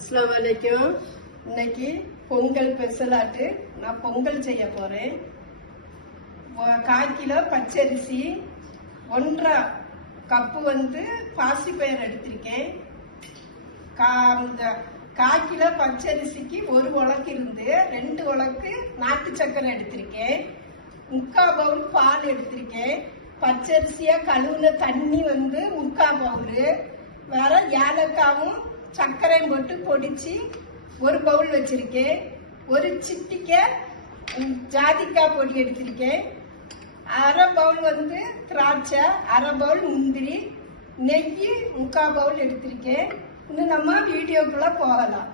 அஸ்ஸலாமு அலைக்கும். இன்னைக்கு பொங்கல் ஸ்பெஷலாட்டு நான் பொங்கல் செய்ய போறேன். 1/4 கிலோ பச்சரிசி, 1/2 கப்பு பாசிப்பயிர் எடுத்திருக்கேன். 1/4 கிலோ பச்சரிசிக்கு 1 உலக்கு இருந்து 2 உலக்கு நாட்டு சக்கரை எடுத்திருக்கேன். 3/4 பவுல் பால் எடுத்திருக்கேன். பச்சரிசியா கழுவுன தண்ணி 3/4 பவுல். வேற ஏலக்காவும் சர்க்கரையும் போட்டு பொடிச்சு 1 பவுல் வச்சிருக்கேன். 1 சிட்டிக்கை ஜாதிக்காய் பொடி எடுத்திருக்கேன். 1/2 பவுல் திராட்சை, 1/2 பவுல் முந்திரி, நெய் 3/4 பவுல் எடுத்திருக்கேன். இன்னும் நம்ம வீடியோக்குள்ள போகலாம்.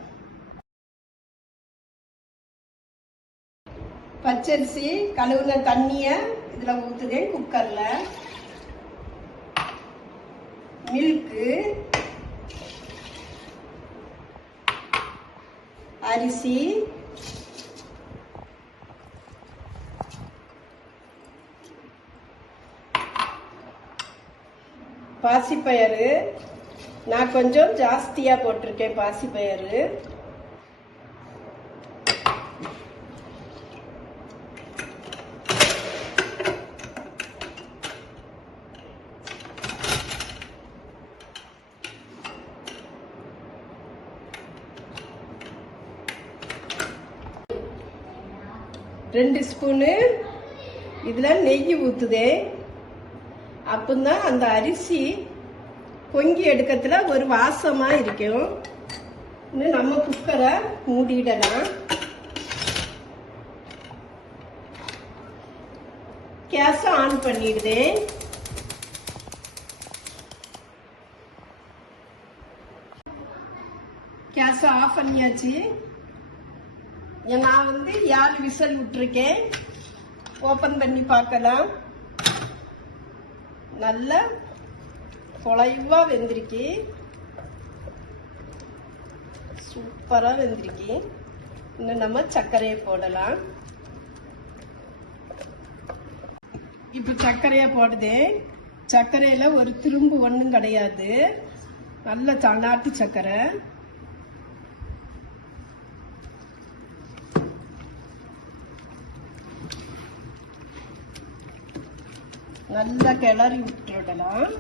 பச்சரிசி கழுவுன தண்ணிய இதுல ஊத்துதேன். குக்கர்ல மில்க்கு, அரிசி, பாசிப்பயிறு. நான் கொஞ்சம் ஜாஸ்தியா போட்டிருக்கேன் பாசிப்பயிறு. ரெண்டு ஸ்பூனு இதுல நெய் ஊத்துதே. அப்பந்தான் அந்த அரிசி பொங்கி எடுக்கத்துல ஒரு வாசமா இருக்கும். இன்னும் நம்ம குக்கரை மூடிடலாம். கேஸ ஆன் பண்ணிடுதேன். கேஸ ஆஃப் பண்ணியாச்சு. நான் 7 விசில் விட்டுருக்கேன். ஓபன் பண்ணி பார்க்கலாம். நல்லா குழைவா வெந்திருக்கு. சூப்பரா வெந்திருக்கு. இன்னும் நம்ம சர்க்கரையை போடலாம். இப்ப சர்க்கரையை போடுதேன். சர்க்கரையில ஒரு திரும்பு ஒண்ணும் கிடையாது. நல்ல நாட்டு சர்க்கரை. நல்லா கிளறி விட்டுடலாம்.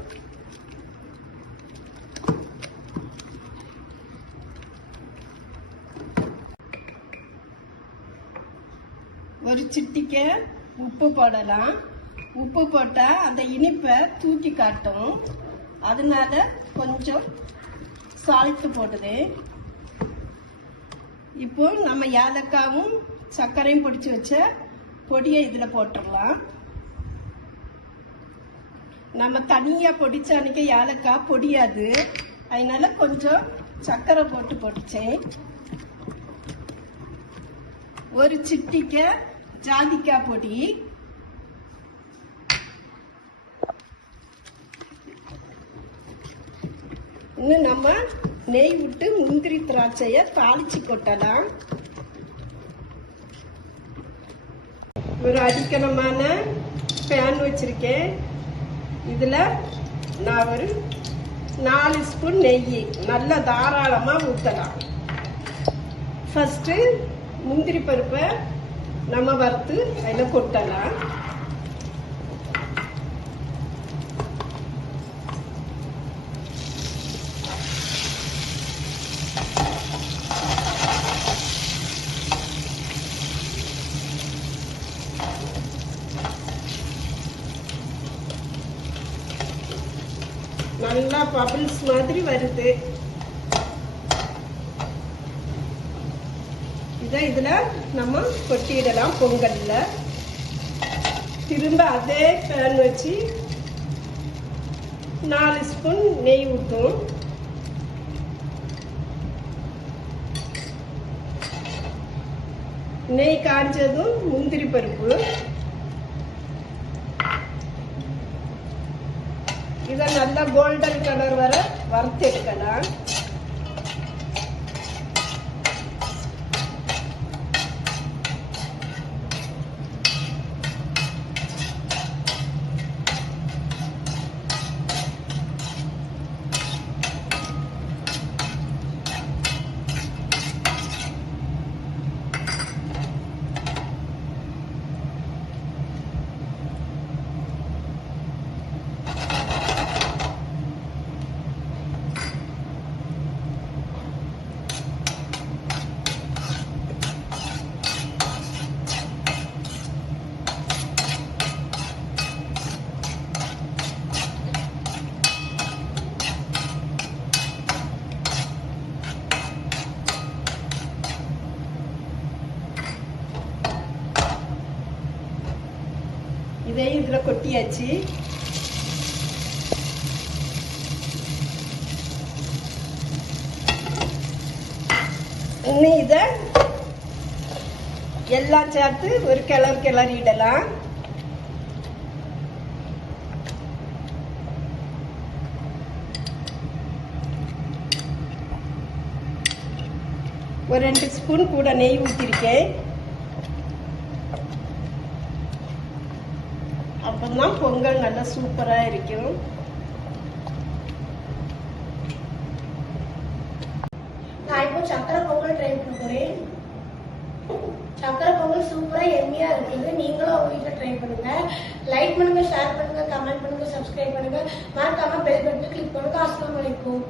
ஒரு சிட்டிக்கை உப்பு போடலாம். உப்பு போட்டா அந்த இனிப்பை தூக்கி காட்டும். அதனால கொஞ்சம் சால்ட் போடுது. இப்போ நம்ம ஏலக்காவும் சர்க்கரையும் பொடிச்சு வச்ச பொடியை இதுல போட்டுடலாம். நம்ம தனியா பொடிச்ச அன்னைக்கு ஏலக்காய் பொடியாது. அதனால கொஞ்சம் சர்க்கரை போட்டு பொடிச்சேன். ஒரு சிட்டிக்கை ஜாதிக்காய் பொடி, இன்னும் நம்ம நெய் விட்டு முந்திரி திராட்சைய தாளிச்சு கொட்டலாம். ஒரு அடிக்கணமான பேன் வச்சிருக்கேன். இதுல நான் ஒரு 4 ஸ்பூன் நெய் நல்லா தாராளமா ஊத்தலாம். ஃபர்ஸ்ட் முந்திரி பருப்பை நம்ம வறுத்து அதில் கொட்டலாம். நல்லா பபிள்ஸ் மாதிரி வருது. இதை இதுல நம்ம கொட்டிடலாம். பொங்கல்ல திரும்ப அதே பேன் வச்சு 4 ஸ்பூன் நெய் ஊற்றும். நெய் காய்ச்சதும் முந்திரி பருப்பு. இதை நல்லா கோல்டன் கலர் வர வறுத்து எடுக்கலாம். கொட்டியாச்சு. இன்னும் இதை எல்லாம் சேர்த்து ஒரு கிளறிடலாம். ஒரு 2 ஸ்பூன் கூட நெய் ஊற்றிருக்கேன். அப்பதான் பொங்கல் நல்லா சூப்பரா இருக்கும். நான் இப்போ சக்கரை பொங்கல் ட்ரை பண்ண போறேன். சக்கரை பொங்கல் சூப்பரா எம்மியா இருக்குது. நீங்களும் உங்க வீட்டுல ட்ரை பண்ணுங்க. லைக் பண்ணுங்க, ஷேர் பண்ணுங்க, கமெண்ட் பண்ணுங்க, சப்ஸ்கிரைப் பண்ணுங்க. மறக்காம பெல் பட்டனை கிளிக் பண்ணுங்க. அஸ்ஸலாமு அலைக்கும்.